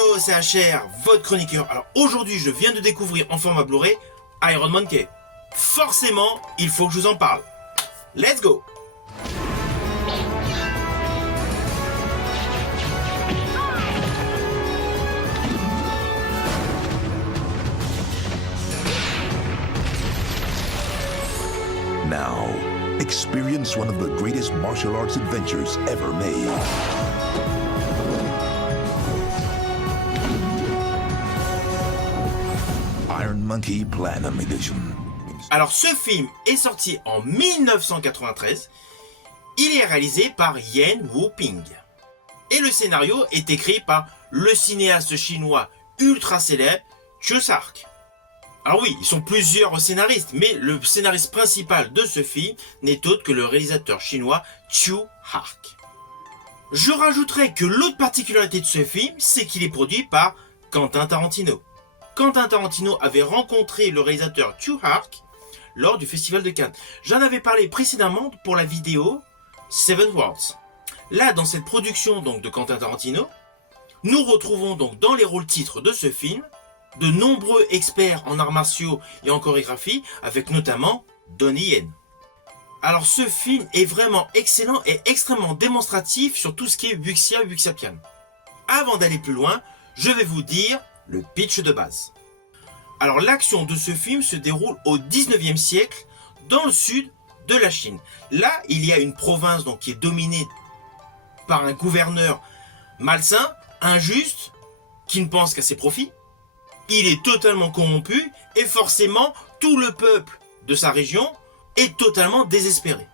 Hello, c'est HR, votre chroniqueur. Alors aujourd'hui, je viens de découvrir en format Blu-ray Iron Monkey. Forcément, il faut que je vous en parle. Let's go! Now, experience one of the greatest martial arts adventures ever made. Iron Monkey Platinum Edition. Alors ce film est sorti en 1993. Il est réalisé par Yen Wu-ping. Et le scénario est écrit par le cinéaste chinois ultra célèbre Chu Sark. Alors oui, ils sont plusieurs scénaristes, mais le scénariste principal de ce film n'est autre que le réalisateur chinois Chu Hark. Je rajouterai que l'autre particularité de ce film, c'est qu'il est produit par Quentin Tarantino. Quentin Tarantino avait rencontré le réalisateur Chu Hark lors du Festival de Cannes. J'en avais parlé précédemment pour la vidéo Seven Worlds. Là, dans cette production donc de Quentin Tarantino, nous retrouvons donc dans les rôles titres de ce film de nombreux experts en arts martiaux et en chorégraphie, avec notamment Donnie Yen. Alors ce film est vraiment excellent et extrêmement démonstratif sur tout ce qui est Wuxia-Wuxiapian. Avant d'aller plus loin, je vais vous dire le pitch de base. Alors l'action de ce film se déroule au 19e siècle dans le sud de la Chine. Là, il y a une province donc, qui est dominée par un gouverneur malsain, injuste, qui ne pense qu'à ses profits. Il est totalement corrompu et forcément tout le peuple de sa région est totalement désespéré.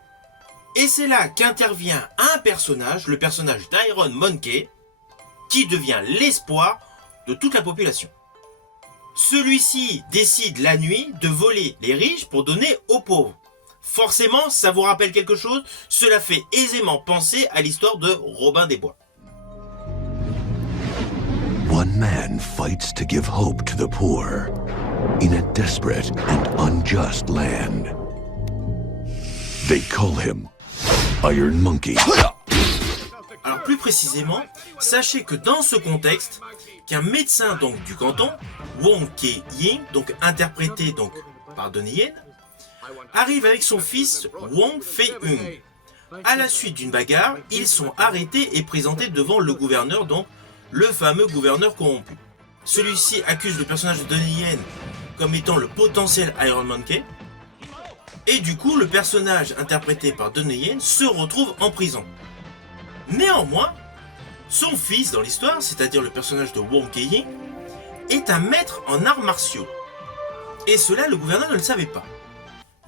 Et c'est là qu'intervient un personnage, le personnage d'Iron Monkey, qui devient l'espoir de toute la population. Celui-ci décide la nuit de voler les riches pour donner aux pauvres. Forcément, ça vous rappelle quelque chose? Cela fait aisément penser à l'histoire de Robin des Bois. One man fights to give hope to the poor in a desperate and unjust land. They call him Iron Monkey. Alors plus précisément, sachez que dans ce contexte, qu'un médecin donc du canton, Wong Ke-ying, donc interprété donc par Donnie Yen, arrive avec son fils Wong Fei-hung. À la suite d'une bagarre, ils sont arrêtés et présentés devant le gouverneur, donc le fameux gouverneur corrompu. Celui-ci accuse le personnage de Donnie Yen comme étant le potentiel Iron Monkey. Et du coup, le personnage interprété par Donnie Yen se retrouve en prison. Néanmoins, son fils dans l'histoire, c'est-à-dire le personnage de Wong Ke-ying, est un maître en arts martiaux. Et cela, le gouverneur ne le savait pas.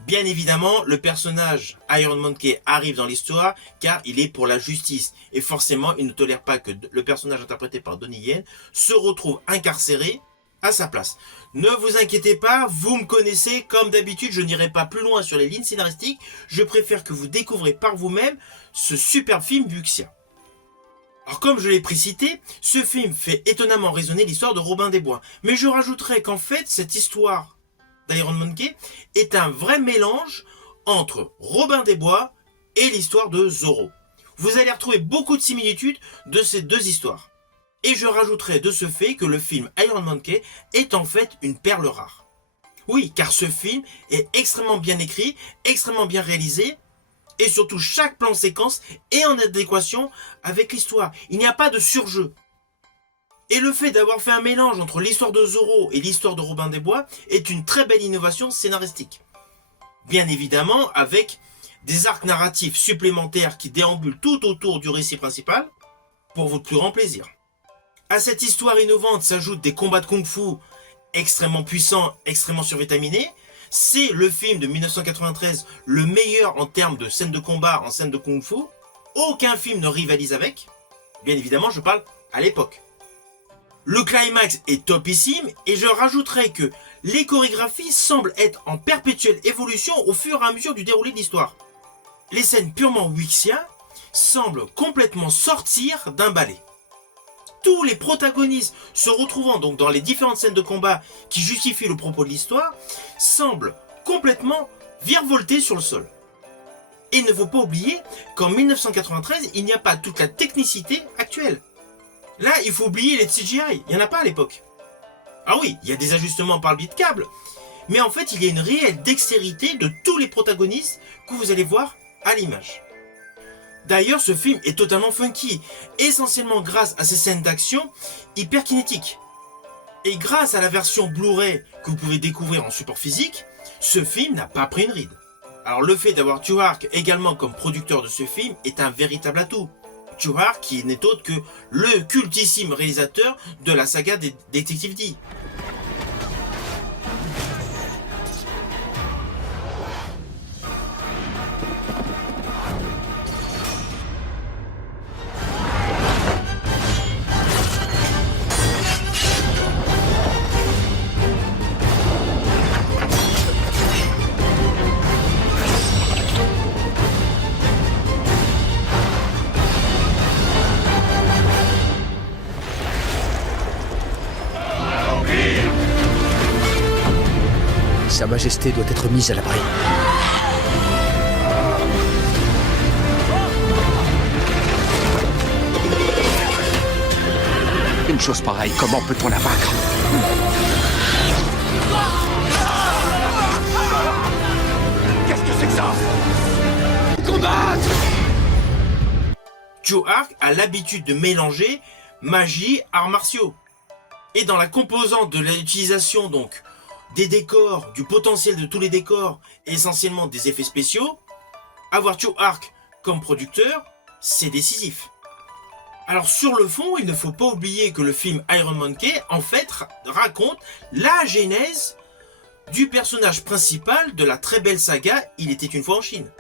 Bien évidemment, le personnage Iron Monkey arrive dans l'histoire car il est pour la justice. Et forcément, il ne tolère pas que le personnage interprété par Donnie Yen se retrouve incarcéré à sa place. Ne vous inquiétez pas, vous me connaissez, comme d'habitude, je n'irai pas plus loin sur les lignes scénaristiques. Je préfère que vous découvrez par vous-même ce superbe film Wuxia. Alors comme je l'ai précité, ce film fait étonnamment résonner l'histoire de Robin des Bois. Mais je rajouterai qu'en fait, cette histoire d'Iron Monkey est un vrai mélange entre Robin des Bois et l'histoire de Zorro. Vous allez retrouver beaucoup de similitudes de ces deux histoires. Et je rajouterai de ce fait que le film Iron Monkey est en fait une perle rare. Oui, car ce film est extrêmement bien écrit, extrêmement bien réalisé, et surtout chaque plan séquence est en adéquation avec l'histoire. Il n'y a pas de surjeu. Et le fait d'avoir fait un mélange entre l'histoire de Zorro et l'histoire de Robin des Bois est une très belle innovation scénaristique. Bien évidemment, avec des arcs narratifs supplémentaires qui déambulent tout autour du récit principal, pour votre plus grand plaisir. À cette histoire innovante s'ajoutent des combats de kung-fu extrêmement puissants, extrêmement survitaminés. C'est le film de 1993 le meilleur en termes de scènes de combat en scènes de kung-fu. Aucun film ne rivalise avec. Bien évidemment, je parle à l'époque. Le climax est topissime et je rajouterai que les chorégraphies semblent être en perpétuelle évolution au fur et à mesure du déroulé de l'histoire. Les scènes purement wuxia semblent complètement sortir d'un ballet. Tous les protagonistes se retrouvant donc dans les différentes scènes de combat qui justifient le propos de l'histoire semblent complètement virevolter sur le sol. Et il ne faut pas oublier qu'en 1993, il n'y a pas toute la technicité actuelle. Là, il faut oublier les CGI, il n'y en a pas à l'époque. Ah oui, il y a des ajustements par le biais de câble, mais en fait, il y a une réelle dextérité de tous les protagonistes que vous allez voir à l'image. D'ailleurs, ce film est totalement funky, essentiellement grâce à ses scènes d'action hyper kinétiques. Et grâce à la version Blu-ray que vous pouvez découvrir en support physique, ce film n'a pas pris une ride. Alors le fait d'avoir Joe Arc également comme producteur de ce film est un véritable atout. Joe Arc qui n'est autre que le cultissime réalisateur de la saga des Détectives D. Sa Majesté doit être mise à l'abri. Une chose pareille, comment peut-on la vaincre? Qu'est-ce que c'est que ça? Combattre! Joe Arc a l'habitude de mélanger magie, arts martiaux. Et dans la composante de l'utilisation donc des décors, du potentiel de tous les décors, et essentiellement des effets spéciaux, avoir Joe Arc comme producteur, c'est décisif. Alors sur le fond, il ne faut pas oublier que le film Iron Monkey, en fait, raconte la genèse du personnage principal de la très belle saga Il était une fois en Chine.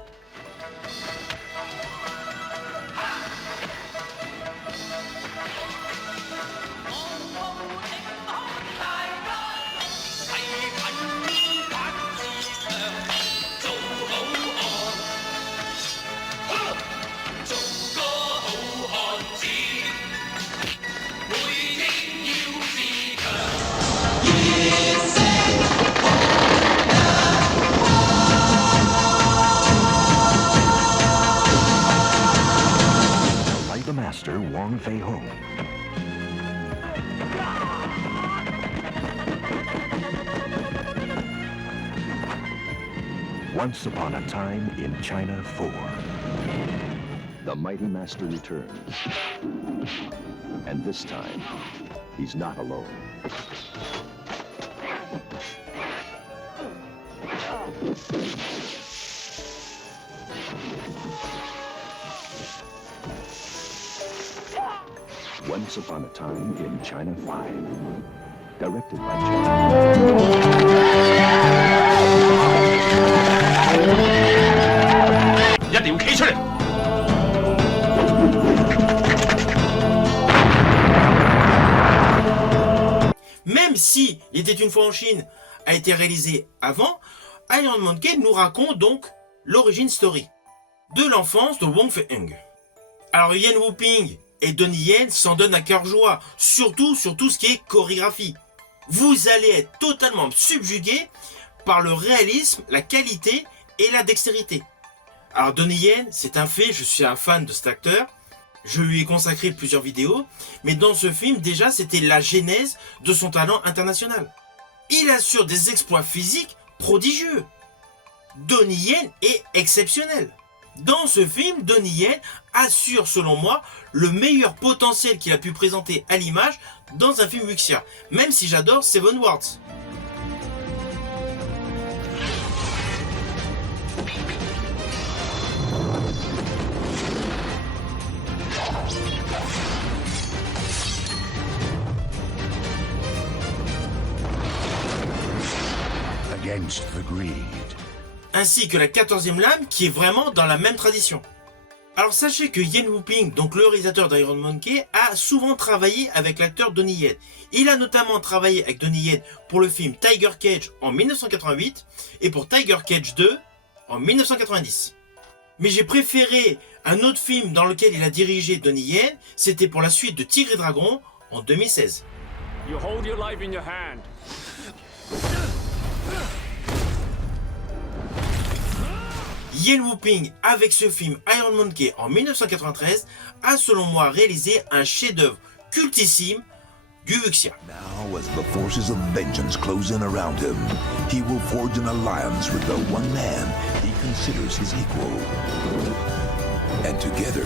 The master, Wong Fei-Hung. Once upon a time in China 4. The mighty master returns. And this time, he's not alone. Once upon a time in China 5. Directed by Même si Il était une fois en Chine a été réalisé avant, Iron Monkey nous raconte donc l'origine story de l'enfance de Wong Fei-Hung. Alors Yen Wu-ping et Donnie Yen s'en donnent à cœur joie, surtout sur tout ce qui est chorégraphie. Vous allez être totalement subjugué par le réalisme, la qualité et la dextérité. Alors Donnie Yen, c'est un fait, je suis un fan de cet acteur, je lui ai consacré plusieurs vidéos, mais dans ce film déjà c'était la genèse de son talent international. Il assure des exploits physiques prodigieux. Donnie Yen est exceptionnel. Dans ce film, Donnie Yen assure selon moi le meilleur potentiel qu'il a pu présenter à l'image dans un film wuxia, même si j'adore Seven Worlds. Against the Greed. Ainsi que la 14e lame qui est vraiment dans la même tradition. Alors sachez que Yen Wu-ping, donc le réalisateur d'Iron Monkey, a souvent travaillé avec l'acteur Donnie Yen. Il a notamment travaillé avec Donnie Yen pour le film Tiger Cage en 1988 et pour Tiger Cage 2 en 1990. Mais j'ai préféré un autre film dans lequel il a dirigé Donnie Yen, c'était pour la suite de Tigre et Dragon en 2016. You hold your life in your hand. Yen Wu-ping, avec ce film Iron Monkey en 1993, a selon moi réalisé un chef-d'œuvre cultissime du Wuxia. Now, as the forces of vengeance close in around him, he will forge an alliance with the one man he considers his equal. And together,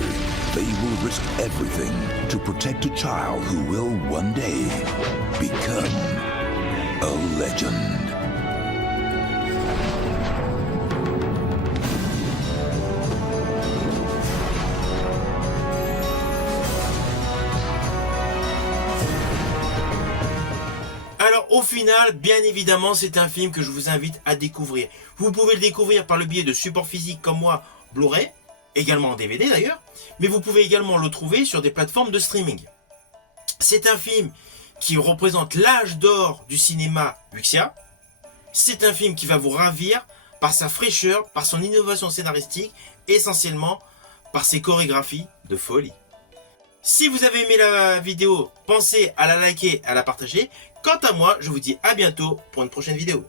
they will risk everything to protect a child who will one day become a legend. Alors au final, bien évidemment, c'est un film que je vous invite à découvrir. Vous pouvez le découvrir par le biais de supports physiques comme moi, Blu-ray, également en DVD d'ailleurs, mais vous pouvez également le trouver sur des plateformes de streaming. C'est un film qui représente l'âge d'or du cinéma wuxia. C'est un film qui va vous ravir par sa fraîcheur, par son innovation scénaristique, essentiellement par ses chorégraphies de folie. Si vous avez aimé la vidéo, pensez à la liker, à la partager. Quant à moi, je vous dis à bientôt pour une prochaine vidéo.